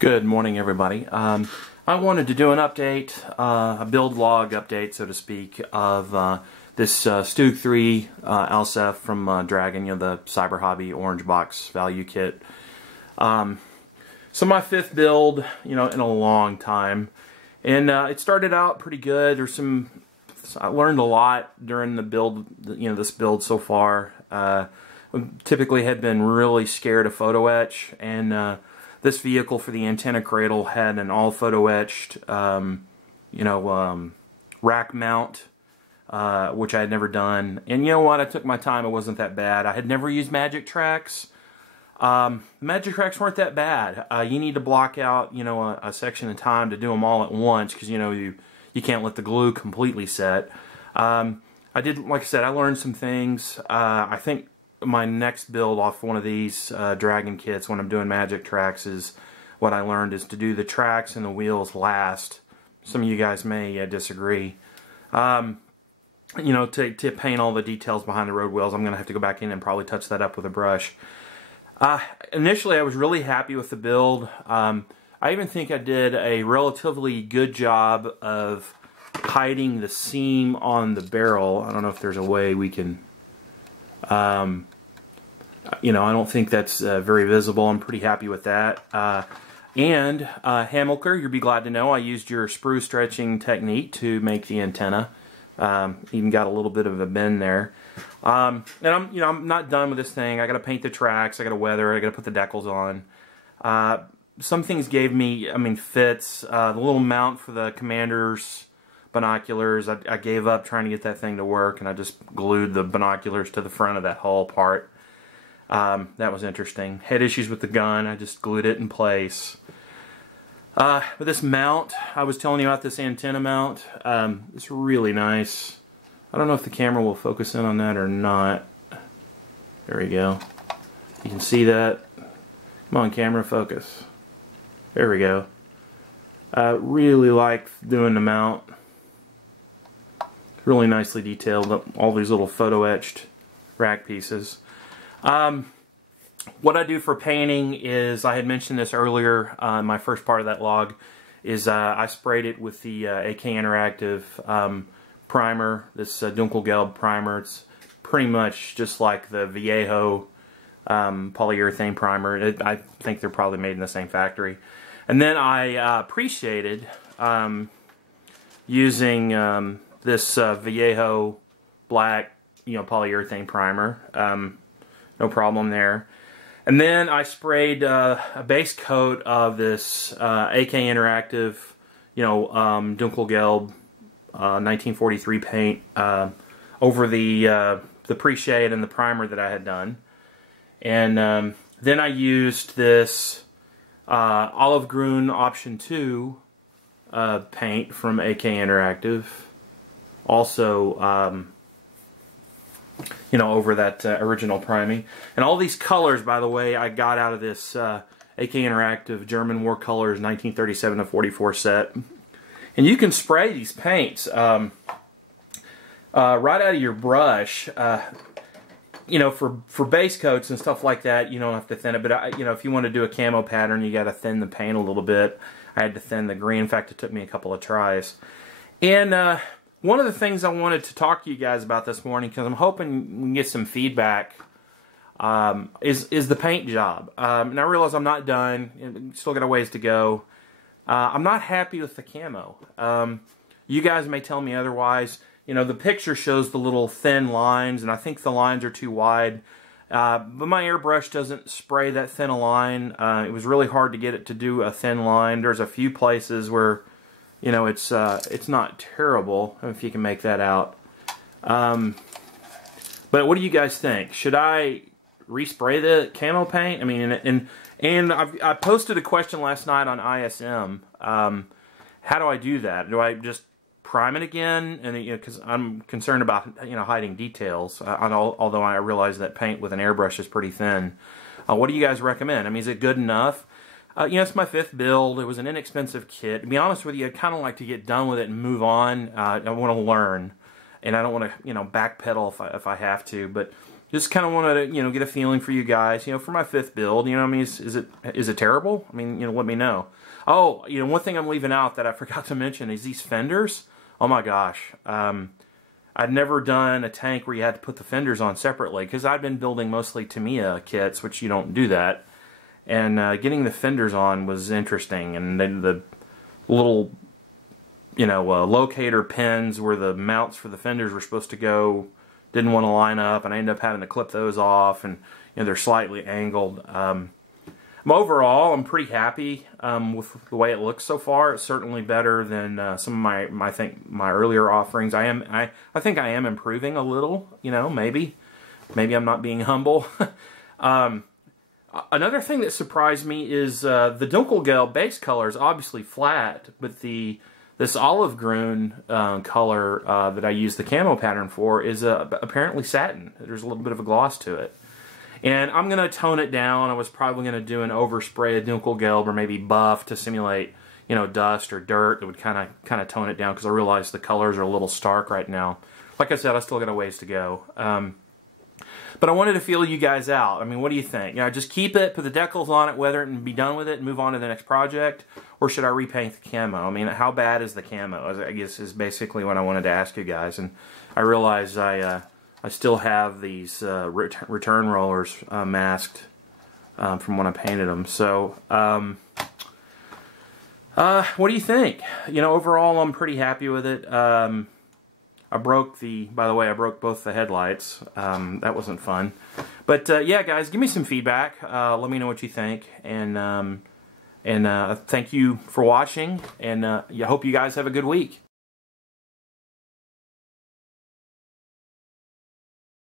Good morning, everybody. I wanted to do an update, a build log update, so to speak, of this Stug 3 Ausf from Dragon, the Cyber Hobby Orange Box Value Kit. So my fifth build, in a long time, and it started out pretty good. I learned a lot during the build, this build so far. Typically had been really scared of photo etch, and this vehicle for the antenna cradle had an all photo etched, rack mount, which I had never done. And you know what? I took my time. It wasn't that bad. I had never used magic tracks. Magic tracks weren't that bad. You need to block out, a section of time to do them all at once, because you can't let the glue completely set. Like I said, I learned some things. I think my next build off one of these Dragon kits when I'm doing magic tracks is what I learned is to do the tracks and the wheels last. Some of you guys may disagree. To paint all the details behind the road wheels, I'm going to have to go back in and probably touch that up with a brush. Initially, I was really happy with the build. I even think I did a relatively good job of hiding the seam on the barrel. I don't know if there's a way we can... I don't think that's very visible. I'm pretty happy with that. Hamilkar, you'll be glad to know I used your sprue stretching technique to make the antenna. Even got a little bit of a bend there. And I'm not done with this thing. I got to paint the tracks. I got to weather it. I got to put the decals on. Some things gave me, fits. The little mount for the commander's binoculars, I gave up trying to get that thing to work, and I just glued the binoculars to the front of that hull part. That was interesting. Had issues with the gun, I just glued it in place. But this mount, I was telling you about this antenna mount. It's really nice. I don't know if the camera will focus in on that or not. There we go. You can see that. Come on, camera, focus. There we go. Really like doing the mount. Really nicely detailed, all these little photo etched rack pieces. What I do for painting is, I had mentioned this earlier in my first part of that log, is I sprayed it with the AK Interactive primer, this Dunkelgelb primer. It's pretty much just like the Viejo polyurethane primer. I think they're probably made in the same factory. And then I appreciated using this Viejo black, polyurethane primer. No problem there. And then I sprayed a base coat of this AK Interactive, Dunkelgelb 1943 paint over the pre-shade and the primer that I had done. And then I used this Olive Grün Option 2 paint from AK Interactive. Also, over that original priming. And all these colors, by the way, I got out of this AK Interactive German War Colors 1937 to 44 set. And you can spray these paints right out of your brush. For base coats and stuff like that, you don't have to thin it. But if you want to do a camo pattern, you got to thin the paint a little bit. I had to thin the green. In fact, it took me a couple of tries. And one of the things I wanted to talk to you guys about this morning, because I'm hoping we can get some feedback, is the paint job. And I realize I'm not done. Still got a ways to go. I'm not happy with the camo. You guys may tell me otherwise. The picture shows the little thin lines, and I think the lines are too wide. But my airbrush doesn't spray that thin a line. It was really hard to get it to do a thin line. There's a few places where it's not terrible, if you can make that out. But what do you guys think? Should I respray the camo paint? And I posted a question last night on ISM. How do I do that? Do I just prime it again? And because I'm concerned about hiding details. Although I realize that paint with an airbrush is pretty thin. What do you guys recommend? Is it good enough? It's my fifth build. It was an inexpensive kit. To be honest with you, I'd kind of like to get done with it and move on. I want to learn, and I don't want to, backpedal if I have to. But just kind of wanted to, get a feeling for you guys, for my 5th build. I mean, is it terrible? I mean, let me know. Oh, one thing I'm leaving out that I forgot to mention is these fenders. Oh my gosh. I'd never done a tank where you had to put the fenders on separately, because I've been building mostly Tamiya kits, which you don't do that. And getting the fenders on was interesting, and then the little, locator pins where the mounts for the fenders were supposed to go didn't want to line up, and I ended up having to clip those off, and they're slightly angled. Overall, I'm pretty happy with the way it looks so far. It's certainly better than some of my earlier offerings. I think I am improving a little. Maybe I'm not being humble. Another thing that surprised me is the Dunkelgelb base color is obviously flat, but this olive green color that I use the camo pattern for is apparently satin. There's a little bit of a gloss to it. And I'm going to tone it down. I was probably going to do an overspray of Dunkelgelb or maybe buff to simulate, dust or dirt. It would kind of tone it down, because I realize the colors are a little stark right now. Like I said, I still got a ways to go. But I wanted to feel you guys out. I mean, what do you think? Just keep it, put the decals on it, weather it, and be done with it, and move on to the next project? Or should I repaint the camo? I mean, how bad is the camo? I guess is basically what I wanted to ask you guys. And I realize I still have these return rollers masked from when I painted them. So, what do you think? Overall, I'm pretty happy with it. By the way, I broke both the headlights. That wasn't fun. But yeah, guys, give me some feedback. Let me know what you think. And thank you for watching. And I hope you guys have a good week.